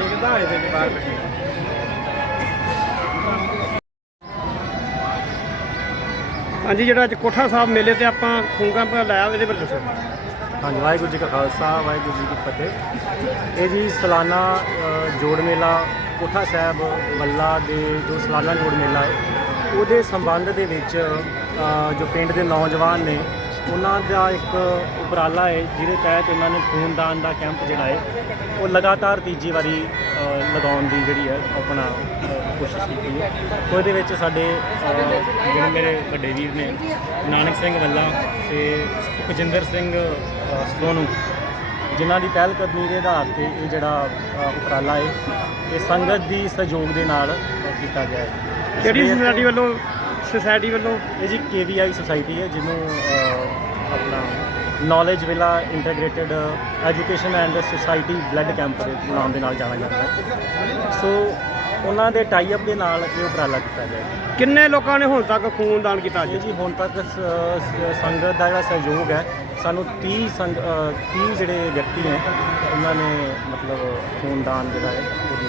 ਦੇਖਦਾ ਹੈ ਤੇ ਬਾਹਰ ਬੈਠੇ ਹਾਂਜੀ, ਜਿਹੜਾ ਅੱਜ ਕੋਠਾ ਸਾਹਿਬ ਮੇਲੇ ਤੇ ਆਪਾਂ ਖੂੰਗਾ ਲਾਇਆ ਇਹਦੇ ਬਾਰੇ ਦੱਸੋ। ਹਾਂਜੀ, ਵਾਹਿਗੁਰੂ ਜੀ ਕਾ ਖਾਲਸਾ, ਵਾਹਿਗੁਰੂ ਜੀ ਕੀ ਫਤਿਹ। ਇਹ ਜੀ ਸਾਲਾਨਾ ਜੋੜ ਮੇਲਾ, ਕੋਠਾ ਸਾਹਿਬ ਬੱਲਾ ਦੇ ਜੋ ਸਾਲਾਨਾ ਜੋੜ ਮੇਲਾ ਹੈ, ਉਹਦੇ ਸੰਬੰਧ ਦੇ ਵਿੱਚ ਜੋ ਪਿੰਡ ਦੇ ਨੌਜਵਾਨ ਨੇ ਉਹਨਾਂ ਦਾ ਇੱਕ ਉਪਰਾਲਾ ਹੈ ਜਿਹਦੇ ਤਹਿਤ ਉਹਨਾਂ ਨੇ ਖੂਨਦਾਨ ਦਾ ਕੈਂਪ ਜਿਹੜਾ ਹੈ ਉਹ ਲਗਾਤਾਰ ਤੀਜੀ ਵਾਰੀ ਲਗਾਉਣ ਦੀ ਜਿਹੜੀ ਹੈ ਆਪਣਾ ਕੋਸ਼ਿਸ਼ ਕੀਤੀ ਹੈ। ਉਹਦੇ ਵਿੱਚ ਸਾਡੇ ਜਿਹੜੇ ਮੇਰੇ ਵੱਡੇ ਵੀਰ ਨੇ ਨਾਨਕ ਸਿੰਘ ਵੱਲਾ ਤੇ ਸੁਖਜਿੰਦਰ ਸਿੰਘ ਸੋਨੂ ਜਿਨ੍ਹਾਂ ਦੀ ਪਹਿਲ ਕਦਮੀ ਦੇ ਆਧਾਰ ਤੇ ਇਹ ਜਿਹੜਾ ਉਪਰਾਲਾ ਹੈ ਇਹ ਸੰਗਤ ਦੀ ਸਹਿਯੋਗ ਦੇ ਨਾਲ ਕੀਤਾ ਗਿਆ ਹੈ। ਕਿਹੜੀ ਸੁਸਾਇਟੀ ਵੱਲੋਂ ਸੁਸਾਇਟੀ ਵੱਲੋਂ ਇਹ ਜੀ KVI ਸੁਸਾਇਟੀ ਹੈ ਜਿਹਨੂੰ ਆਪਣਾ knowledge villa integrated education and society blood camp ਦੇ ਨਾਮ ਦੇ ਨਾਲ ਜਾਣਿਆ ਜਾਂਦਾ ਹੈ। ਸੋ ਉਹਨਾਂ ਦੇ ਟਾਈ ਅਪ ਦੇ ਨਾਲ ਇਹ ਉਪਰਾਲਾ ਕੀਤਾ ਗਿਆ ਹੈ ਕਿੰਨੇ ਲੋਕਾਂ ਨੇ ਹੁਣ ਤੱਕ ਖੂਨਦਾਨ ਕੀਤਾ ਅੱਜ? ਜੀ ਹੁਣ ਤੱਕ ਸ- ਸ- ਸੰਗਤ ਦਾ ਜਿਹੜਾ ਸਹਿਯੋਗ ਹੈ ਸਾਨੂੰ 30 ਸੰਗ ਅ, 30 ਜਿਹੜੇ ਵਿਅਕਤੀ ਹੈ ਉਹਨਾਂ ਨੇ ਮਤਲਬ ਖੂਨਦਾਨ ਜਿਹੜਾ ਹੈ ਉਹ ਦੇ